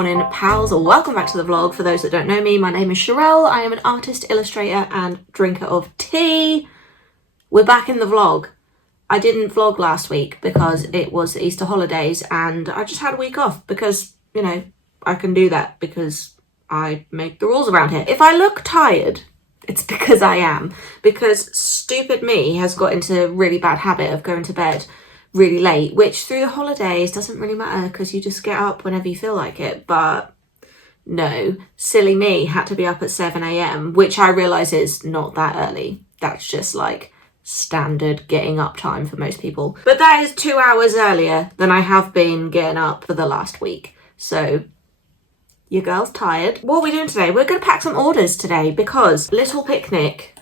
morning, pals. Welcome back to the vlog. For those that don't know me, my name is Sherelle. I am an artist, illustrator and drinker of tea. We're back in the vlog. I didn't vlog last week because it was Easter holidays and I just had a week off because, you know, I can do that because I make the rules around here. If I look tired, it's because I am. Because stupid me has got into a really bad habit of going to bed really late, which through the holidays doesn't really matter because you just get up whenever you feel like it. But no, silly me had to be up at 7 a.m, which I realise is not that early. That's just like standard getting up time for most people. But that is 2 hours earlier than I have been getting up for the last week. So your girl's tired. What are we doing today? We're going to pack some orders today because Little Picnic,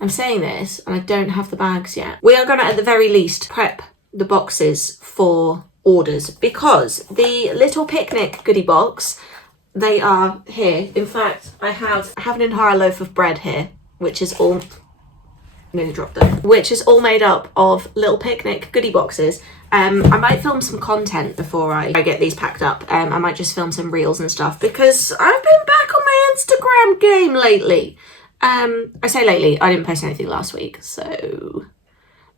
I'm saying this and I don't have the bags yet. We are going to at the very least prep the boxes for orders because the Little Picnic goodie box, they are here. In fact, I have an entire loaf of bread here, which is all nearly dropped though, which is all made up of Little Picnic goodie boxes. I might film some content before I get these packed up. I might just film some reels and stuff because I've been back on my Instagram game lately. I say lately, I didn't post anything last week, so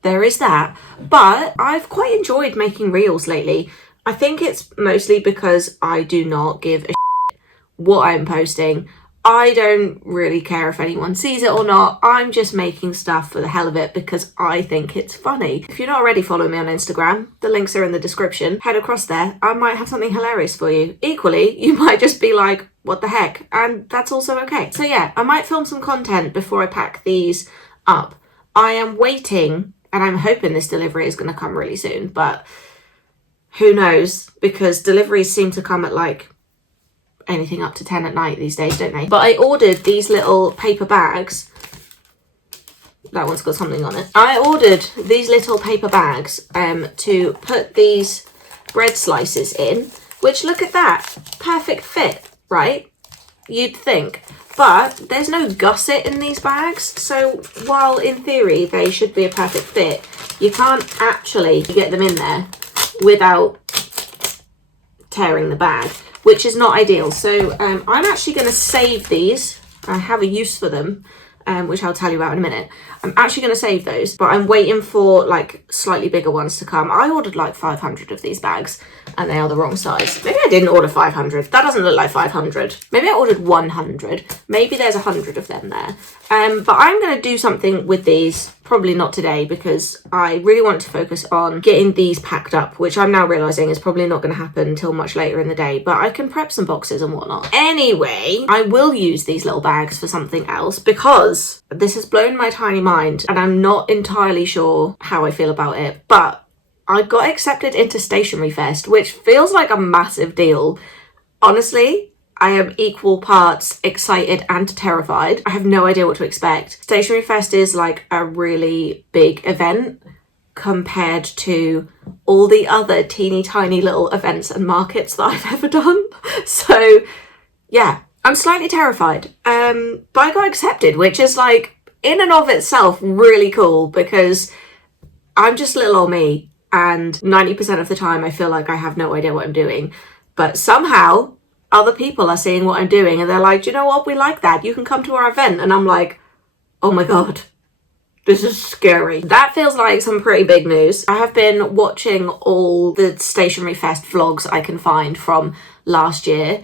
there is that. But I've quite enjoyed making reels lately. I think it's mostly because I do not give a shit what I'm posting. I don't really care if anyone sees it or not. I'm just making stuff for the hell of it because I think it's funny. If you're not already following me on Instagram, the links are in the description. Head across there. I might have something hilarious for you. Equally, you might just be like, what the heck? And that's also okay. So yeah, I might film some content before I pack these up. I am waiting and I'm hoping this delivery is going to come really soon, but who knows? Because deliveries seem to come at like anything up to 10 at night these days, don't they? But I ordered these little paper bags. That one's got something on it. I ordered these little paper bags to put these bread slices in, which, look at that, perfect fit, right? You'd think. But there's no gusset in these bags, so while in theory they should be a perfect fit, you can't actually get them in there without tearing the bag, which is not ideal. So I'm actually going to save these. I have a use for them, which I'll tell you about in a minute. I'm actually going to save those, but I'm waiting for like slightly bigger ones to come. I ordered like 500 of these bags and they are the wrong size. Maybe I didn't order 500. That doesn't look like 500. Maybe I ordered 100. Maybe there's 100 of them there. But I'm going to do something with these. Probably not today because I really want to focus on getting these packed up, which I'm now realising is probably not going to happen until much later in the day, but I can prep some boxes and whatnot. Anyway, I will use these little bags for something else because this has blown my tiny mind and I'm not entirely sure how I feel about it, but I got accepted into Stationery Fest, which feels like a massive deal. Honestly, I am equal parts excited and terrified. I have no idea what to expect. Stationery Fest is like a really big event compared to all the other teeny tiny little events and markets that I've ever done. So yeah, I'm slightly terrified. But I got accepted, which is like in and of itself really cool because I'm just little old me and 90% of the time I feel like I have no idea what I'm doing. But somehow other people are seeing what I'm doing and they're like, do you know what? We like that. You can come to our event. And I'm like, oh my God, this is scary. That feels like some pretty big news. I have been watching all the Stationery Fest vlogs I can find from last year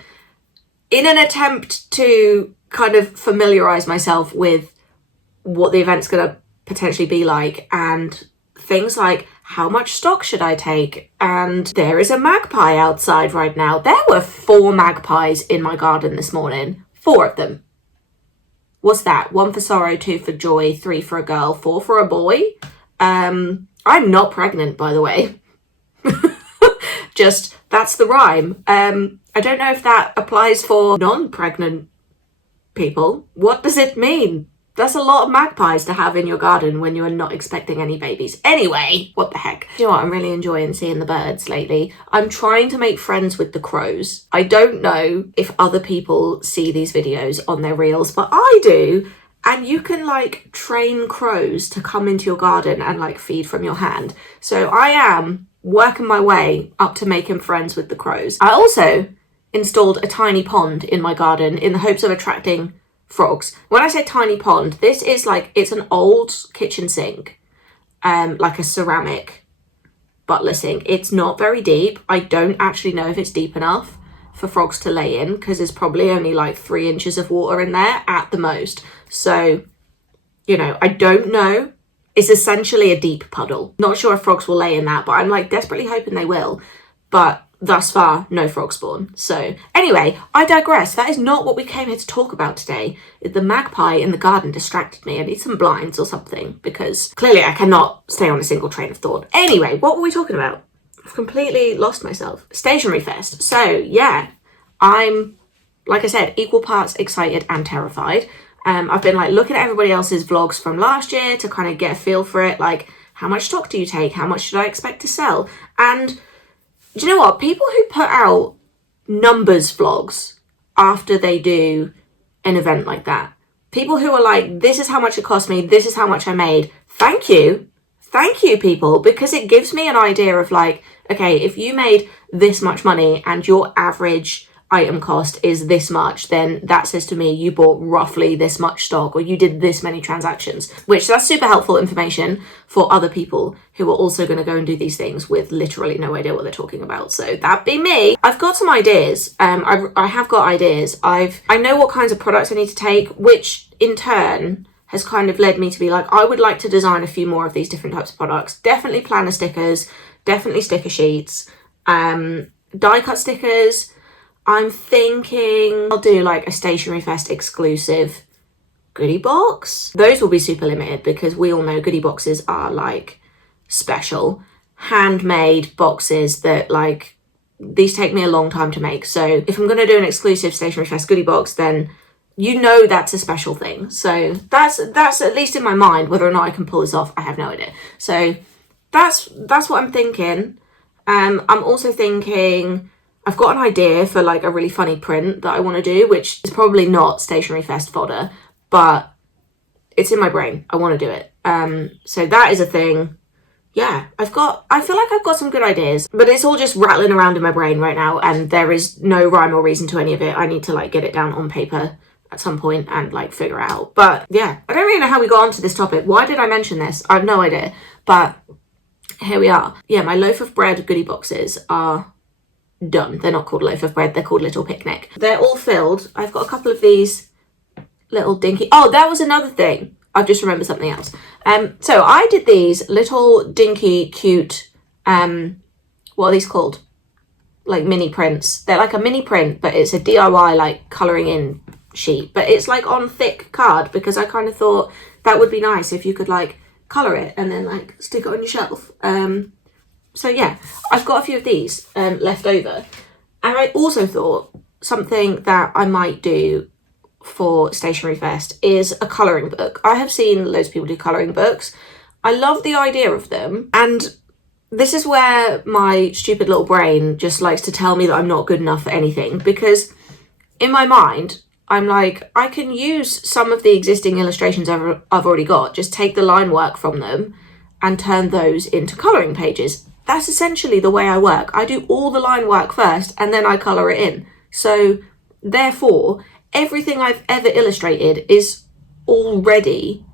in an attempt to kind of familiarize myself with what the event's going to potentially be like and things like how much stock should I take? And there is a magpie outside right now. There were 4 magpies in my garden this morning. 4 of them. What's that? 1 for sorrow, 2 for joy, 3 for a girl, 4 for a boy. I'm not pregnant, by the way. Just, that's the rhyme. I don't know if that applies for non-pregnant people. What does it mean? That's a lot of magpies to have in your garden when you are not expecting any babies. Anyway, what the heck? Do you know what? I'm really enjoying seeing the birds lately. I'm trying to make friends with the crows. I don't know if other people see these videos on their reels, but I do. And you can like train crows to come into your garden and like feed from your hand. So I am working my way up to making friends with the crows. I also installed a tiny pond in my garden in the hopes of attracting frogs. When I say tiny pond, this is like, it's an old kitchen sink, like a ceramic butler sink. It's not very deep. I don't actually know if it's deep enough for frogs to lay in, because there's probably only like 3 inches of water in there at the most. So, you know, I don't know. It's essentially a deep puddle. Not sure if frogs will lay in that, but I'm like desperately hoping they will. But thus far, no frog spawn. So anyway, I digress. That is not what we came here to talk about today. The magpie in the garden distracted me. I need some blinds or something, because clearly I cannot stay on a single train of thought. Anyway, what were we talking about? I've completely lost myself. Stationery Fest. So yeah, I'm, like I said, equal parts excited and terrified. I've been like looking at everybody else's vlogs from last year to kind of get a feel for it. Like, how much stock do you take? How much should I expect to sell? And do you know what? People who put out numbers vlogs after they do an event like that, people who are like, this is how much it cost me, this is how much I made. Thank you. Thank you, people, because it gives me an idea of like, okay, if you made this much money and your average item cost is this much, then that says to me you bought roughly this much stock, or you did this many transactions, which that's super helpful information for other people who are also going to go and do these things with literally no idea what they're talking about. So that'd be me. I've got some ideas. I have got ideas. I know what kinds of products I need to take, which in turn has kind of led me to be like, I would like to design a few more of these different types of products. Definitely planner stickers, definitely sticker sheets, die cut stickers. I'm thinking I'll do like a Stationery Fest exclusive goodie box. Those will be super limited, because we all know goodie boxes are like special, handmade boxes that like, these take me a long time to make. So if I'm going to do an exclusive Stationery Fest goodie box, then you know that's a special thing. So that's at least in my mind. Whether or not I can pull this off, I have no idea. So that's what I'm thinking. I'm also thinking, I've got an idea for like a really funny print that I want to do, which is probably not Stationery Fest fodder, but it's in my brain. I want to do it. So that is a thing. Yeah, I feel like I've got some good ideas, but it's all just rattling around in my brain right now, and there is no rhyme or reason to any of it. I need to like get it down on paper at some point and like figure it out. But yeah, I don't really know how we got onto this topic. Why did I mention this? I have no idea, but here we are. Yeah, my loaf of bread goodie boxes are done. They're not called loaf of bread, they're called little picnic. They're all filled. I've got a couple of these little dinky, oh, that was another thing. I've just remembered something else. So I did these little dinky cute, what are these called? Like mini prints. They're like a mini print, but it's a DIY like colouring in sheet, but it's like on thick card, because I kind of thought that would be nice if you could like colour it and then like stick it on your shelf. So yeah, I've got a few of these left over. And I also thought something that I might do for Stationery Fest is a colouring book. I have seen loads of people do colouring books. I love the idea of them. And this is where my stupid little brain just likes to tell me that I'm not good enough for anything. Because in my mind, I'm like, I can use some of the existing illustrations I've already got, just take the line work from them and turn those into colouring pages. That's essentially the way I work. I do all the line work first and then I colour it in. So therefore, everything I've ever illustrated is already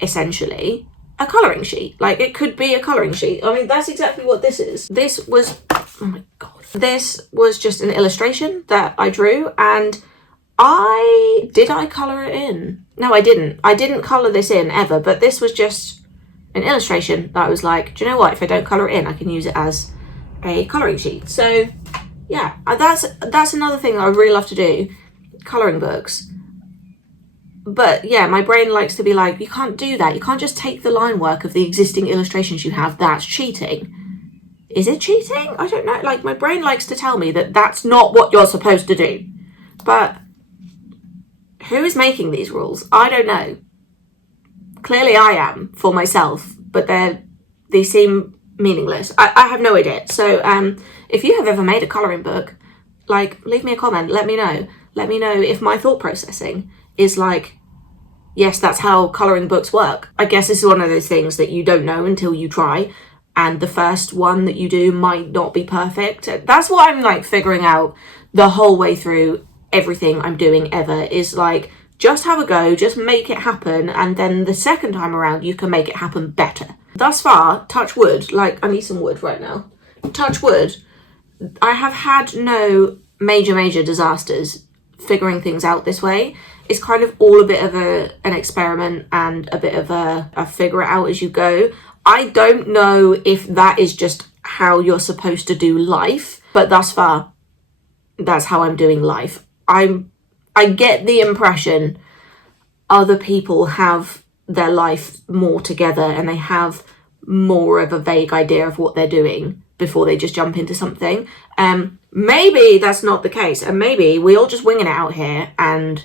essentially a colouring sheet. Like, it could be a colouring sheet. I mean, that's exactly what this is. This was, oh my God. This was just an illustration that I drew, and did I colour it in? No, I didn't. I didn't colour this in ever, but this was just an illustration that I was like, do you know what? If I don't colour it in, I can use it as a colouring sheet. So yeah, that's another thing that I really love to do, colouring books. But yeah, my brain likes to be like, you can't do that. You can't just take the line work of the existing illustrations you have. That's cheating. Is it cheating? I don't know. Like, my brain likes to tell me that that's not what you're supposed to do. But who is making these rules? I don't know. Clearly I am for myself, but they seem meaningless. I have no idea. So if you have ever made a colouring book, like, leave me a comment. Let me know. Let me know if my thought processing is like, yes, that's how colouring books work. I guess this is one of those things that you don't know until you try. and the first one that you do might not be perfect. That's what I'm like figuring out the whole way through everything I'm doing ever, is like, just have a go, just make it happen, and then the second time around you can make it happen better. Thus far, touch wood, like I need some wood right now, touch wood, I have had no major disasters figuring things out this way. It's kind of all a bit of an experiment and a bit of a figure it out as you go. I don't know if that is just how you're supposed to do life, but thus far, that's how I'm doing life. I get the impression other people have their life more together and they have more of a vague idea of what they're doing before they just jump into something. Maybe that's not the case, and maybe we all just winging it out here, and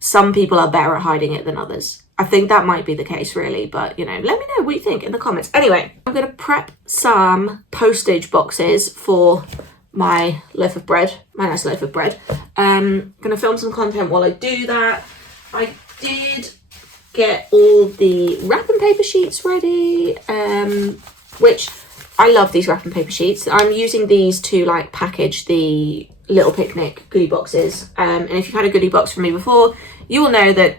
some people are better at hiding it than others. I think that might be the case, really, but you know, let me know what you think in the comments. Anyway, I'm gonna prep some postage boxes for my loaf of bread, my nice loaf of bread. Gonna film some content while I do that. I did get all the wrapping paper sheets ready, which I love these wrapping paper sheets. I'm using these to like package the little picnic goodie boxes, and if you've had a goodie box from me before, you will know that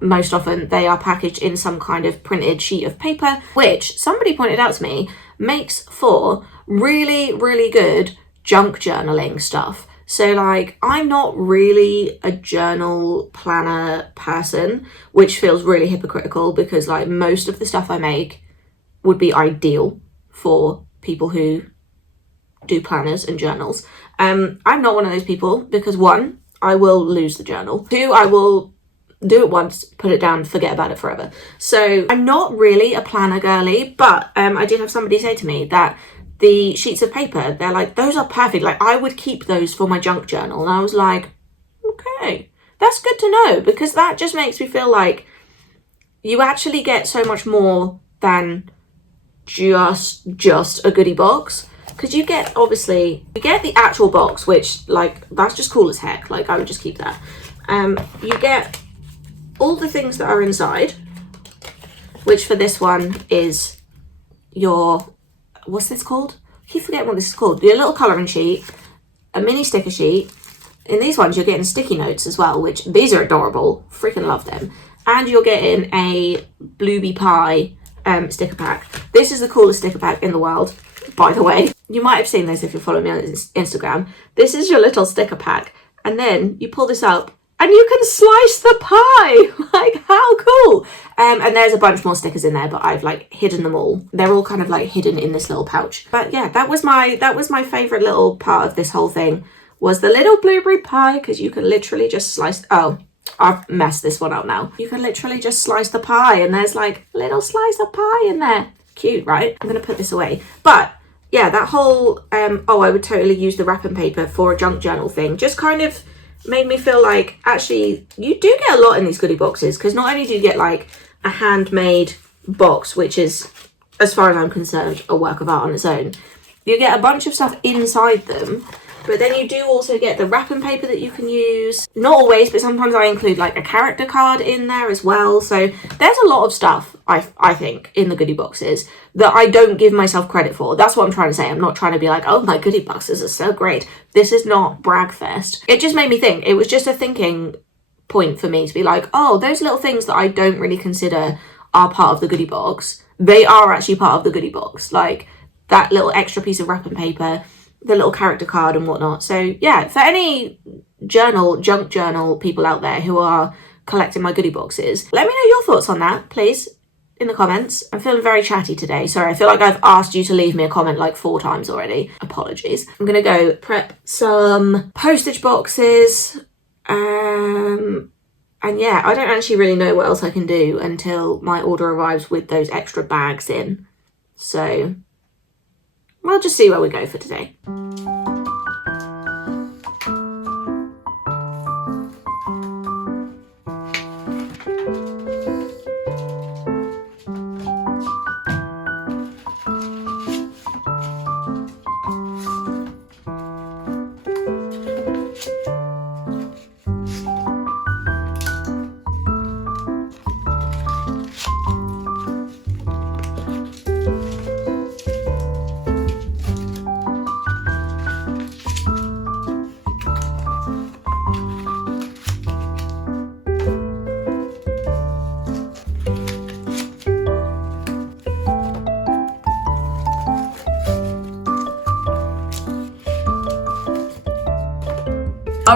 most often they are packaged in some kind of printed sheet of paper, which somebody pointed out to me makes for really good junk journaling stuff. So like, I'm not really a journal planner person, which feels really hypocritical because like most of the stuff I make would be ideal for people who do planners and journals. I'm not one of those people because one, I will lose the journal. Two, I will do it once, put it down, forget about it forever. So I'm not really a planner girly, but I did have somebody say to me that the sheets of paper, they're like, those are perfect. Like I would keep those for my junk journal. And I was like, okay, that's good to know, because that just makes me feel like you actually get so much more than just a goodie box. Because you get, obviously, you get the actual box, which like, that's just cool as heck. Like I would just keep that. You get all the things that are inside, which for this one is your, what's this called? I keep forgetting what this is called. Your little colouring sheet, a mini sticker sheet. In these ones, you're getting sticky notes as well, which these are adorable. Freaking love them. And you're getting a Blueberry Pie sticker pack. This is the coolest sticker pack in the world, by the way. You might have seen this if you're following me on Instagram. This is your little sticker pack. And then you pull this up and you can slice the pie. Like, how cool. And there's a bunch more stickers in there, but I've like hidden them all. They're all kind of like hidden in this little pouch. But yeah, that was my favorite little part of this whole thing, was the little blueberry pie, because you can literally just slice, oh, I've messed this one up now. You can literally just slice the pie and there's like a little slice of pie in there. Cute, right? I'm gonna put this away. But yeah, that whole, oh, I would totally use the wrapping paper for a junk journal thing, just kind of made me feel like, actually, you do get a lot in these goodie boxes, because not only do you get like a handmade box, which is, as far as I'm concerned, a work of art on its own, you get a bunch of stuff inside them, but then you do also get the wrapping paper that you can use. Not always, but sometimes I include like a character card in there as well. So there's a lot of stuff, I think, in the goodie boxes that I don't give myself credit for. That's what I'm trying to say. I'm not trying to be like, oh, my goodie boxes are so great. This is not bragfest. It just made me think. It was just a thinking point for me to be like, oh, those little things that I don't really consider are part of the goodie box, they are actually part of the goodie box. Like that little extra piece of wrapping paper, the little character card and whatnot. So yeah, for any junk journal people out there who are collecting my goodie boxes, let me know your thoughts on that, please, in the comments. I'm feeling very chatty today. Sorry, I feel like I've asked you to leave me a comment like 4 times already. Apologies. I'm gonna go prep some postage boxes. And yeah, I don't actually really know what else I can do until my order arrives with those extra bags in. So we'll just see where we go for today.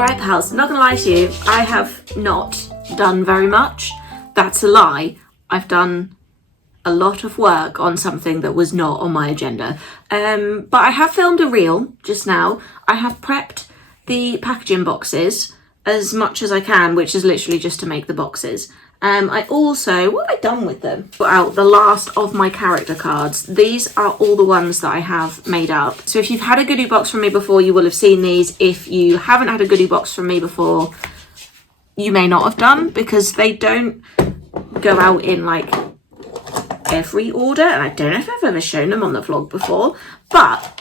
Alright pals, not gonna lie to you, I have not done very much. That's a lie. I've done a lot of work on something that was not on my agenda. But I have filmed a reel just now. I have prepped the packaging boxes as much as I can, which is literally just to make the boxes. I also, what have I done with them? Put out the last of my character cards. These are all the ones that I have made up. So if you've had a goodie box from me before, you will have seen these. If you haven't had a goodie box from me before, you may not have done, because they don't go out in like every order, and I don't know if I've ever shown them on the vlog before, but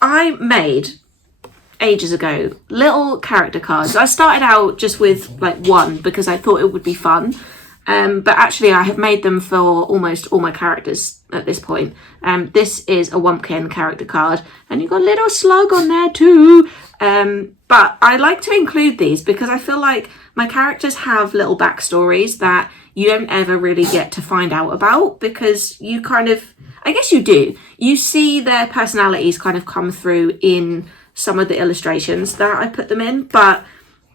I made ages ago little character cards. I started out just with like one because I thought it would be fun, but actually I have made them for almost all my characters at this point. This is a Wumpkin character card, and you've got a little slug on there too, but I like to include these because I feel like my characters have little backstories that you don't ever really get to find out about, because you kind of, I guess you do, you see their personalities kind of come through in some of the illustrations that I put them in. But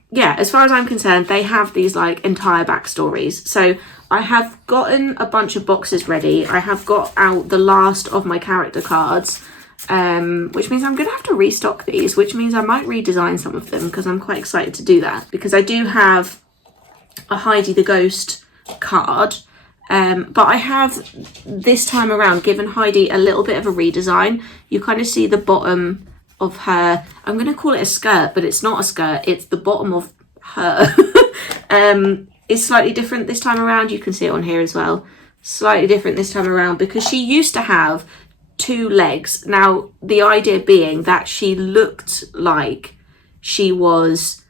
yeah, as far as I'm concerned, they have these like entire backstories. So I have gotten a bunch of boxes ready. I have got out the last of my character cards, which means I'm gonna have to restock these, which means I might redesign some of them, because I'm quite excited to do that, because I do have a Heidi the Ghost card, but I have this time around given Heidi a little bit of a redesign. You kind of see the bottom of her, I'm going to call it a skirt, but it's not a skirt, it's the bottom of her. It's slightly different this time around. You can see it on here as well. Slightly different this time around because she used to have 2 legs. Now the idea being that she looked like she was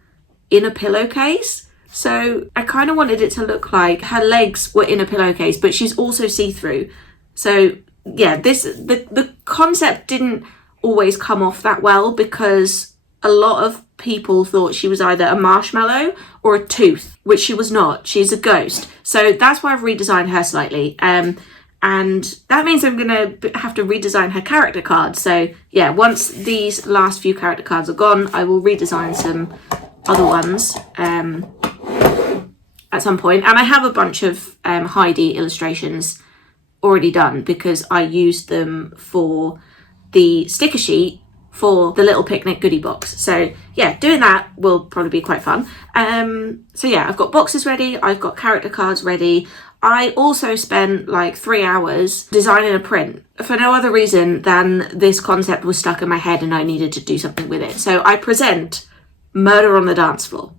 in a pillowcase. So I kind of wanted it to look like her legs were in a pillowcase, but she's also see-through. So yeah, the concept didn't always come off that well, because a lot of people thought she was either a marshmallow or a tooth, which she was not. She's a ghost. So that's why I've redesigned her slightly. And that means I'm going to have to redesign her character card. So yeah, once these last few character cards are gone, I will redesign some other ones at some point. And I have a bunch of Heidi illustrations already done, because I used them for the sticker sheet for the little picnic goodie box. So yeah, doing that will probably be quite fun. So yeah, I've got boxes ready, I've got character cards ready. I also spent like 3 hours designing a print for no other reason than this concept was stuck in my head and I needed to do something with it. So I present Murder on the Dance Floor.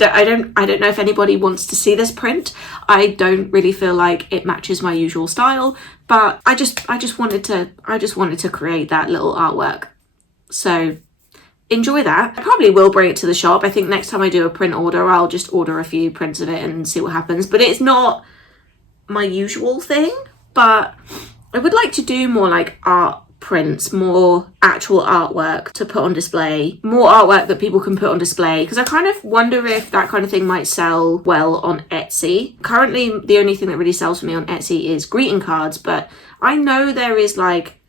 I don't know if anybody wants to see this print. I don't really feel like it matches my usual style, but I just wanted to create that little artwork. So enjoy that. I probably will bring it to the shop. I think next time I do a print order, I'll just order a few prints of it and see what happens. But it's not my usual thing, but I would like to do more like art prints, more actual artwork to put on display, more artwork that people can put on display, because I kind of wonder if that kind of thing might sell well on Etsy. Currently the only thing that really sells for me on Etsy is greeting cards, but I know there is like,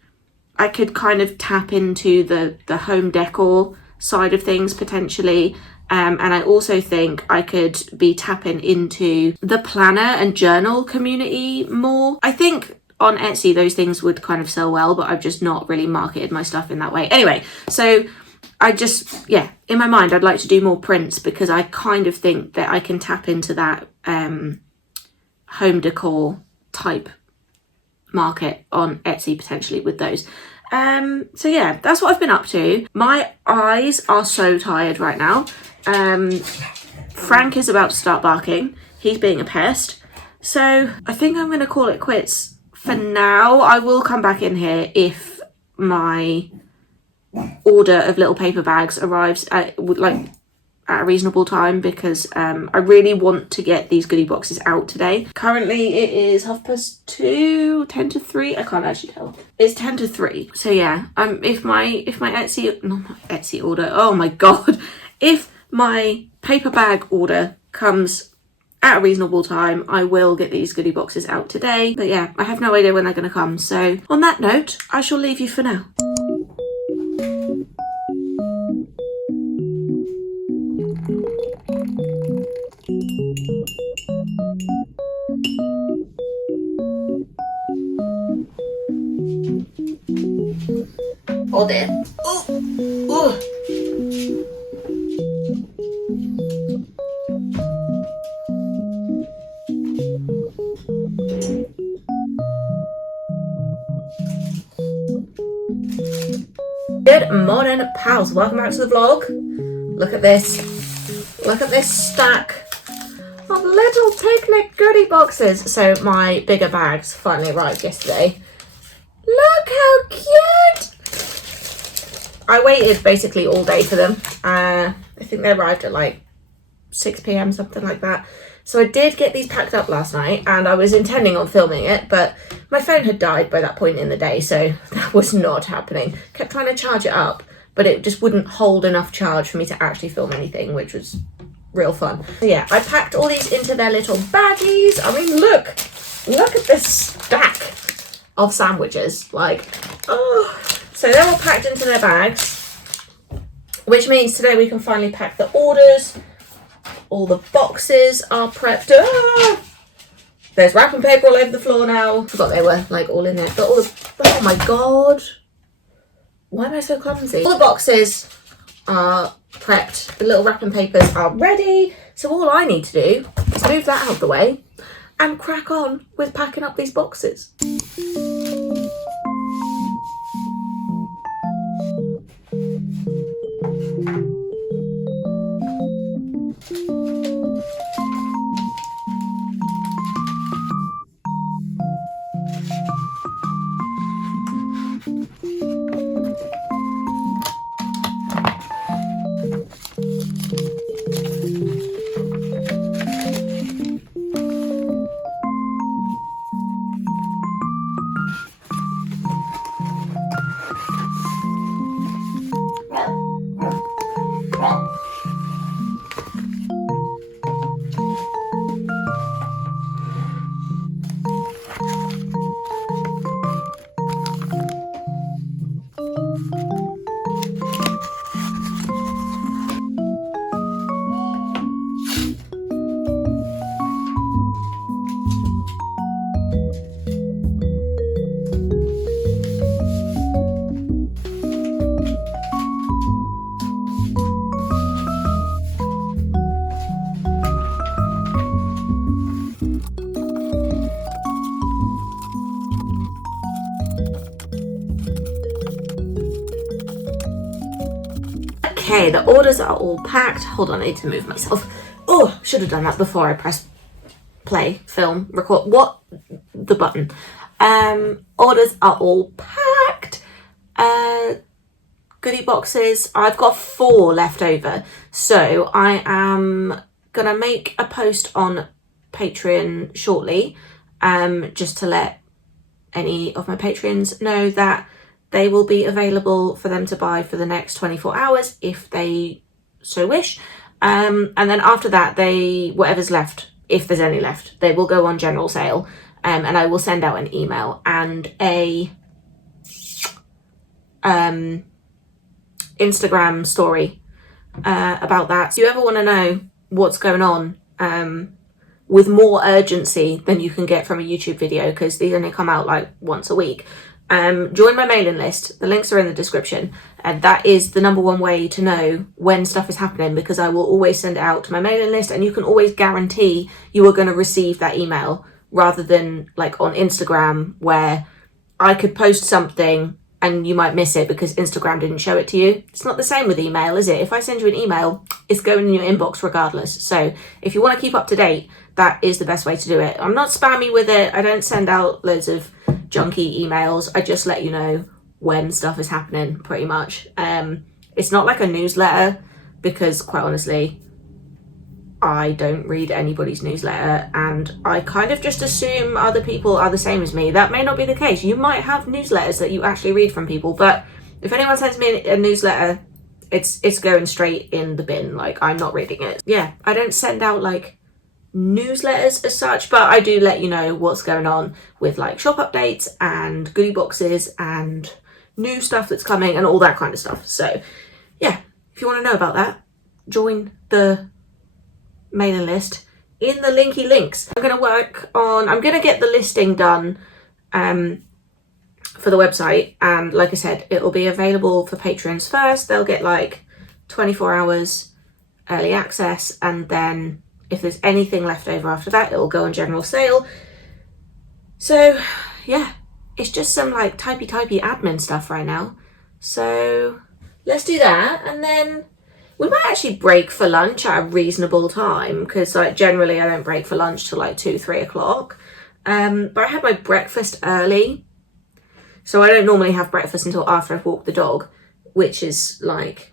I could kind of tap into the home decor side of things potentially, and I also think I could be tapping into the planner and journal community more. I think on Etsy those things would kind of sell well, but I've just not really marketed my stuff in that way. Anyway, so I just, yeah, in my mind I'd like to do more prints, because I kind of think that I can tap into that home decor type market on Etsy potentially with those. So yeah, that's what I've been up to. My eyes are so tired right now. Frank is about to start barking. He's being a pest. So I think I'm going to call it quits for now. I will come back in here if my order of little paper bags arrives at a reasonable time, because I really want to get these goodie boxes out today. Currently it is 2:30, 10 to 3. I can't actually tell. It's 10 to 3. So yeah, if my Etsy, not my Etsy order, oh my god, if my paper bag order comes at a reasonable time, I will get these goodie boxes out today. But yeah, I have no idea when they're going to come. So on that note, I shall leave you for now. Oh dear. Ooh. Ooh. Good morning, pals. Welcome back to the vlog. Look at this. Look at this stack of little picnic goodie boxes. So my bigger bags finally arrived yesterday. Look how cute! I waited basically all day for them. I think they arrived at like 6 p.m, something like that. So I did get these packed up last night and I was intending on filming it, but my phone had died by that point in the day, so that was not happening. Kept trying to charge it up, but it just wouldn't hold enough charge for me to actually film anything, which was real fun. So yeah, I packed all these into their little baggies. I mean, look at this stack of sandwiches. Like, oh. So they're all packed into their bags, which means today we can finally pack the orders. All the boxes are prepped. Ah! There's wrapping paper all over the floor now. Forgot they were like all in there. But all the, oh my god. Why am I so clumsy? All the boxes are prepped. The little wrapping papers are ready. So all I need to do is move that out of the way and crack on with packing up these boxes. Okay, the orders are all packed. Hold on, I need to move myself. Oh, should have done that before I press play, film, record. What? The button. Orders are all packed. Goodie boxes. I've got 4 left over. So I am gonna make a post on Patreon shortly, just to let any of my Patreons know that they will be available for them to buy for the next 24 hours if they so wish. And then after that, whatever's left, if there's any left, they will go on general sale. And I will send out an email and a Instagram story about that. So if you ever want to know what's going on with more urgency than you can get from a YouTube video, because these only come out like once a week, join my mailing list. The links are in the description, and that is the #1 way to know when stuff is happening, because I will always send it out to my mailing list and you can always guarantee you are going to receive that email, rather than like on Instagram where I could post something and you might miss it because Instagram didn't show it to you. It's not the same with email, is it? If I send you an email, it's going in your inbox regardless. So if you want to keep up to date, that is the best way to do it. I'm not spammy with it. I don't send out loads of junky emails. I just let you know when stuff is happening, pretty much. It's not like a newsletter, because quite honestly, I don't read anybody's newsletter, and I kind of just assume other people are the same as me. That may not be the case. You might have newsletters that you actually read from people, but if anyone sends me a newsletter, it's going straight in the bin. Like, I'm not reading it. Yeah, I don't send out like newsletters as such, but I do let you know what's going on with like shop updates and goodie boxes and new stuff that's coming and all that kind of stuff. So yeah, if you want to know about that, join the mailing list in the linky links. I'm going to get the listing done for the website, and like I said, it will be available for patrons first. They'll get like 24 hours early access, and then if there's anything left over after that, it will go on general sale. So yeah, it's just some like typey admin stuff right now. So let's do that, and then we might actually break for lunch at a reasonable time, because like generally I don't break for lunch till like 2-3 o'clock. But I had my breakfast early, so I don't normally have breakfast until after I've walked the dog, which is like,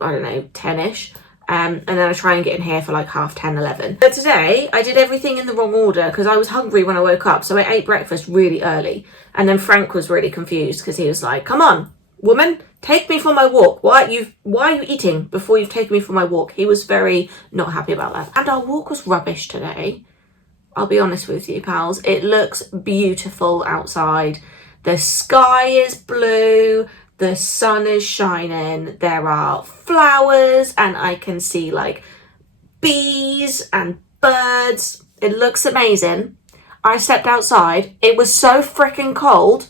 I don't know, 10ish. And then I try and get in here for like 10:30, 11. But today I did everything in the wrong order because I was hungry when I woke up, so I ate breakfast really early. And then Frank was really confused because he was like, "Come on, woman, take me for my walk. Why are you eating before you've taken me for my walk?" He was very not happy about that. And our walk was rubbish today. I'll be honest with you, pals. It looks beautiful outside. The sky is blue. The sun is shining. There are flowers, and I can see like bees and birds. It looks amazing. I stepped outside. It was so freaking cold.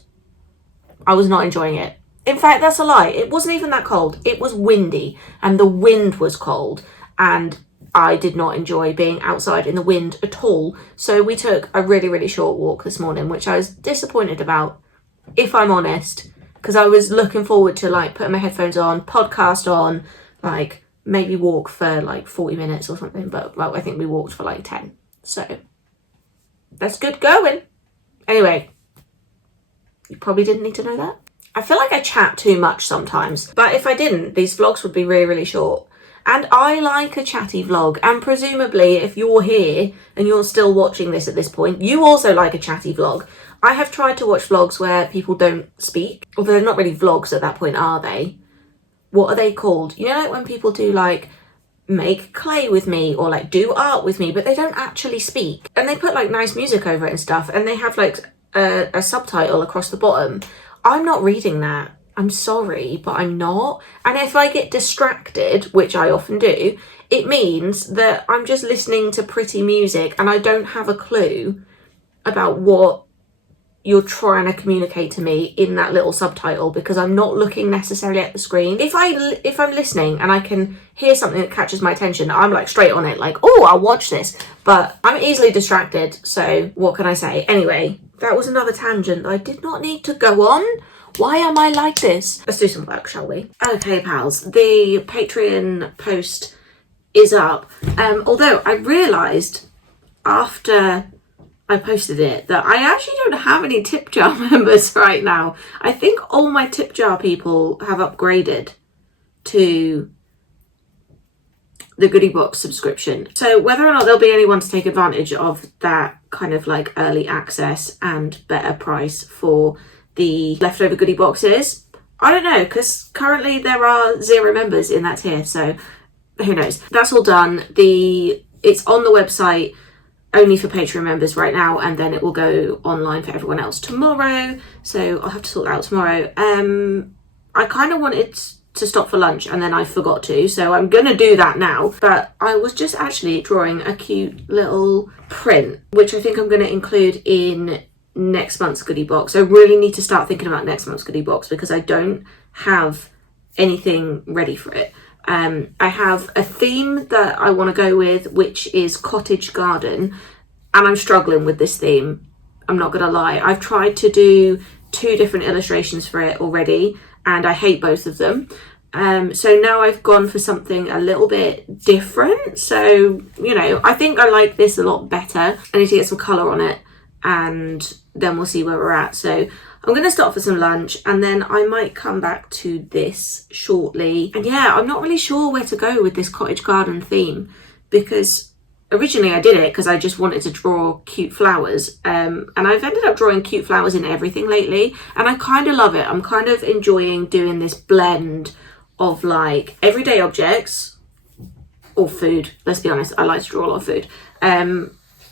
I was not enjoying it. In fact, that's a lie. It wasn't even that cold. It was windy, and the wind was cold, and I did not enjoy being outside in the wind at all. So we took a really short walk this morning, which I was disappointed about, if I'm honest, because I was looking forward to like putting my headphones on, podcast on, like maybe walk for like 40 minutes or something. But well, I think we walked for like 10. So that's good going. Anyway, you probably didn't need to know that. I feel like I chat too much sometimes, but if I didn't, these vlogs would be really short. And I like a chatty vlog, and presumably if you're here and you're still watching this at this point, you also like a chatty vlog. I have tried to watch vlogs where people don't speak, although they're not really vlogs at that point, are they? What are they called? You know, like when people do like make clay with me or like do art with me, but they don't actually speak, and they put like nice music over it and stuff, and they have like a subtitle across the bottom. I'm not reading that. I'm sorry, but I'm not. And if I get distracted, which I often do, it means that I'm just listening to pretty music and I don't have a clue about what you're trying to communicate to me in that little subtitle, because I'm not looking necessarily at the screen. If I'm listening and I can hear something that catches my attention, I'm like straight on it, like, oh, I'll watch this. But I'm easily distracted, so what can I say? Anyway, that was another tangent that I did not need to go on. Why am I like this? Let's do some work, shall we? Okay, pals, the Patreon post is up. Although I realised after I posted it that I actually don't have any tip jar members right now. I think all my tip jar people have upgraded to the goodie box subscription. So whether or not there'll be anyone to take advantage of that kind of like early access and better price for the leftover goodie boxes, I don't know, because currently there are 0 members in that tier, so who knows. That's all done. It's on the website only for Patreon members right now, and then it will go online for everyone else tomorrow, so I'll have to sort that out tomorrow. I kind of wanted to stop for lunch and then I forgot to, so I'm gonna do that now. But I was just actually drawing a cute little print, which I think I'm gonna include in next month's goodie box. I really need to start thinking about next month's goodie box because I don't have anything ready for it. I have a theme that I want to go with, which is cottage garden, and I'm struggling with this theme. I'm not gonna lie. I've tried to do 2 different illustrations for it already, and I hate both of them. So now I've gone for something a little bit different. So, you know, I think I like this a lot better. I need to get some colour on it, and then we'll see where we're at. So I'm going to stop for some lunch, and then I might come back to this shortly. And yeah, I'm not really sure where to go with this cottage garden theme, because originally I did it because I just wanted to draw cute flowers. And I've ended up drawing cute flowers in everything lately, and I kind of love it. I'm kind of enjoying doing this blend of like everyday objects or food. Let's be honest, I like to draw a lot of food.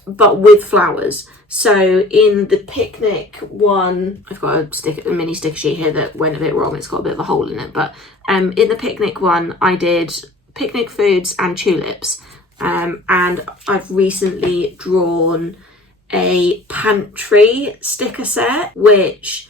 But with flowers. So in the picnic one, I've got a mini sticker sheet here that went a bit wrong. It's got a bit of a hole in it, but In the picnic one, I did picnic foods and tulips. And I've recently drawn a pantry sticker set, which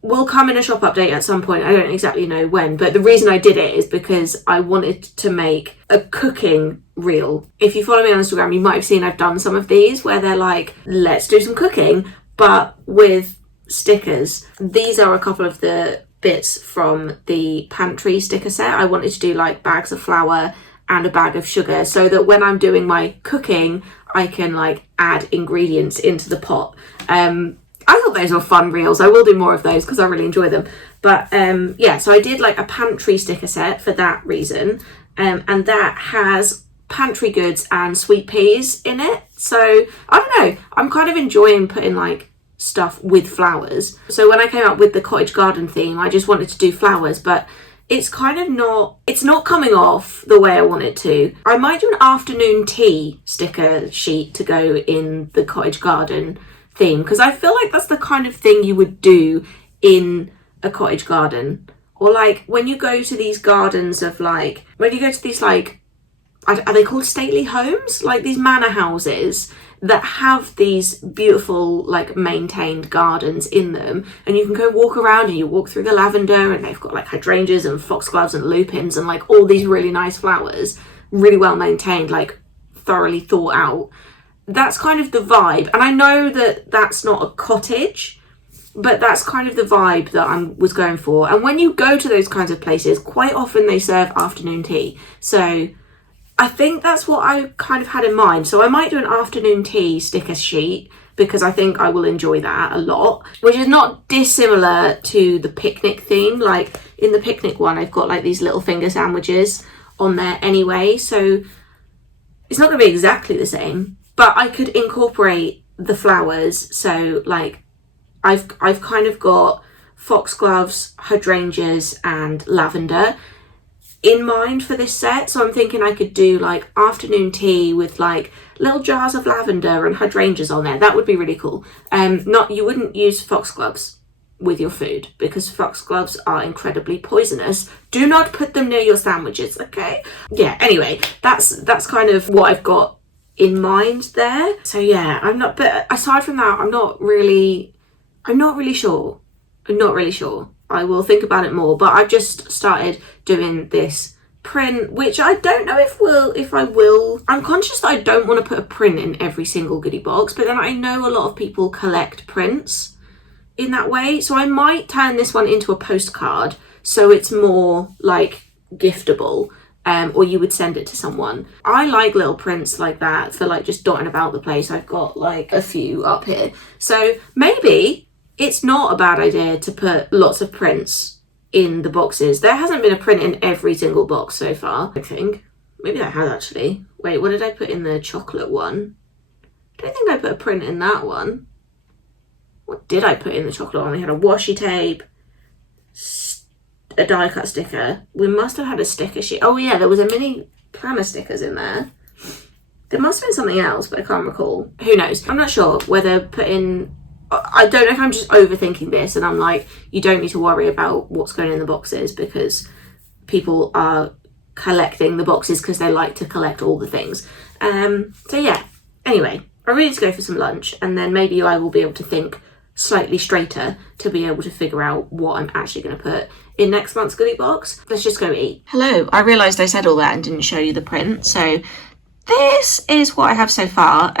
will come in a shop update at some point. I don't exactly know when, but the reason I did it is because I wanted to make a cooking reel. If you follow me on Instagram, you might have seen I've done some of these where they're like, let's do some cooking, but with stickers. These are a couple of the bits from the pantry sticker set. I wanted to do like bags of flour and a bag of sugar so that when I'm doing my cooking, I can like add ingredients into the pot. I thought those were fun reels. I will do more of those because I really enjoy them. But yeah, so I did like a pantry sticker set for that reason. And that has pantry goods and sweet peas in it. So I don't know, I'm kind of enjoying putting like stuff with flowers. So when I came up with the cottage garden theme, I just wanted to do flowers, but it's kind of not, it's not coming off the way I want it to. I might do an afternoon tea sticker sheet to go in the cottage garden theme, because I feel like that's the kind of thing you would do in a cottage garden. Or like when you go to these gardens of like, when you go to these like, are they called stately homes? Like these manor houses that have these beautiful like maintained gardens in them, and you can go walk around and you walk through the lavender and they've got like hydrangeas and foxgloves and lupins and like all these really nice flowers, really well maintained, like thoroughly thought out. That's kind of the vibe. And I know that that's not a cottage, but that's kind of the vibe that I was going for. And when you go to those kinds of places, quite often they serve afternoon tea. So I think that's what I kind of had in mind. So I might do an afternoon tea sticker sheet because I think I will enjoy that a lot, which is not dissimilar to the picnic theme. Like in the picnic one, I've got like these little finger sandwiches on there anyway. So it's not going to be exactly the same, but I could incorporate the flowers. So like I've kind of got foxgloves, hydrangeas and lavender in mind for this set. So I'm thinking I could do like afternoon tea with like little jars of lavender and hydrangeas on there. That would be really cool. You wouldn't use foxgloves with your food because foxgloves are incredibly poisonous. Do not put them near your sandwiches, okay? Yeah, anyway, that's kind of what I've got in mind there. So yeah, but aside from that, I'm not really sure. I will think about it more, but I've just started doing this print, which I don't know if I will. I'm conscious that I don't want to put a print in every single goodie box, but then I know a lot of people collect prints in that way, so I might turn this one into a postcard so it's more like giftable. Or you would send it to someone. I like little prints like that for like just dotting about the place. I've got like a few up here. So maybe it's not a bad idea to put lots of prints in the boxes. There hasn't been a print in every single box so far, I think. Maybe I had actually. Wait, what did I put in the chocolate one? I don't think I put a print in that one. What did I put in the chocolate one? We had a washi tape, a die cut sticker. We must have had a sticker sheet. Oh yeah, there was a mini planner stickers in there. There must have been something else, but I can't recall. Who knows? I'm not sure whether putting, I don't know if I'm just overthinking this and I'm like, you don't need to worry about what's going in the boxes because people are collecting the boxes because they like to collect all the things. So yeah, anyway, I really need to go for some lunch and then maybe I will be able to think slightly straighter to be able to figure out what I'm actually going to put in next month's goodie box. Let's just go eat. Hello, I realised I said all that and didn't show you the print. So this is what I have so far.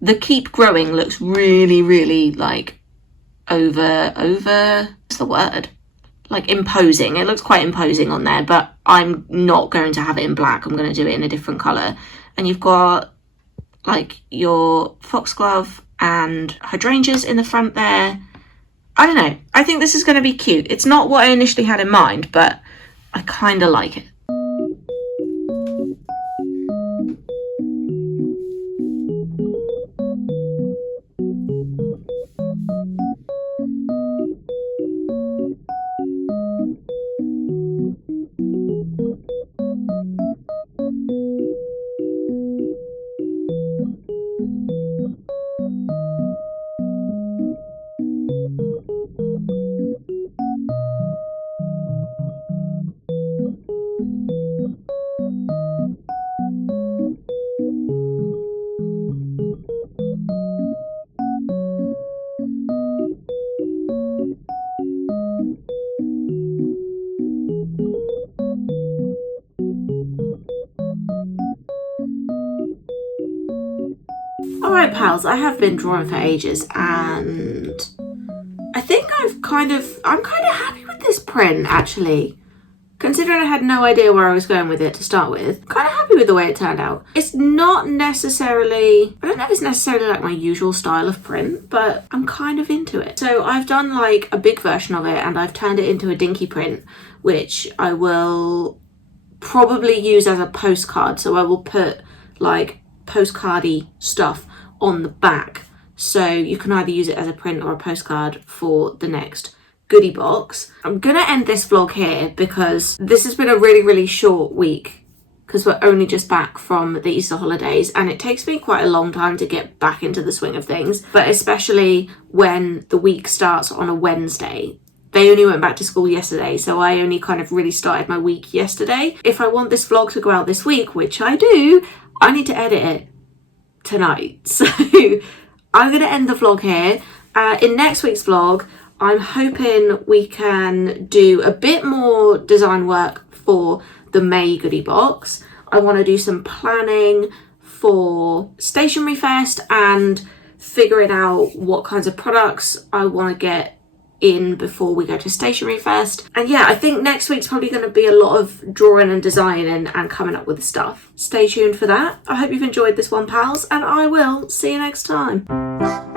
The keep growing looks really, really like over, what's the word? Like imposing. It looks quite imposing on there, but I'm not going to have it in black. I'm going to do it in a different colour. And you've got like your foxglove and hydrangeas in the front there. I don't know. I think this is going to be cute. It's not what I initially had in mind, but I kind of like it. Alright pals, I have been drawing for ages and I think I'm kind of happy with this print actually. Considering I had no idea where I was going with it to start with, I'm kind of happy with the way it turned out. It's not necessarily, I don't know if it's necessarily like my usual style of print, but I'm kind of into it. So I've done like a big version of it and I've turned it into a dinky print, which I will probably use as a postcard. So I will put like postcardy stuff on the back. So you can either use it as a print or a postcard for the next goodie box. I'm gonna end this vlog here because this has been a really short week because we're only just back from the Easter holidays and it takes me quite a long time to get back into the swing of things, but especially when the week starts on a Wednesday. They only went back to school yesterday, so I only kind of really started my week yesterday. If I want this vlog to go out this week, which I do, I need to edit it tonight. So I'm gonna end the vlog here. In next week's vlog, I'm hoping we can do a bit more design work for the May goodie box. I want to do some planning for Stationery Fest and figuring out what kinds of products I want to get in before we go to Stationery Fest. And yeah, I think next week's probably going to be a lot of drawing and designing and coming up with stuff. Stay tuned for that. I hope you've enjoyed this one, pals, and I will see you next time.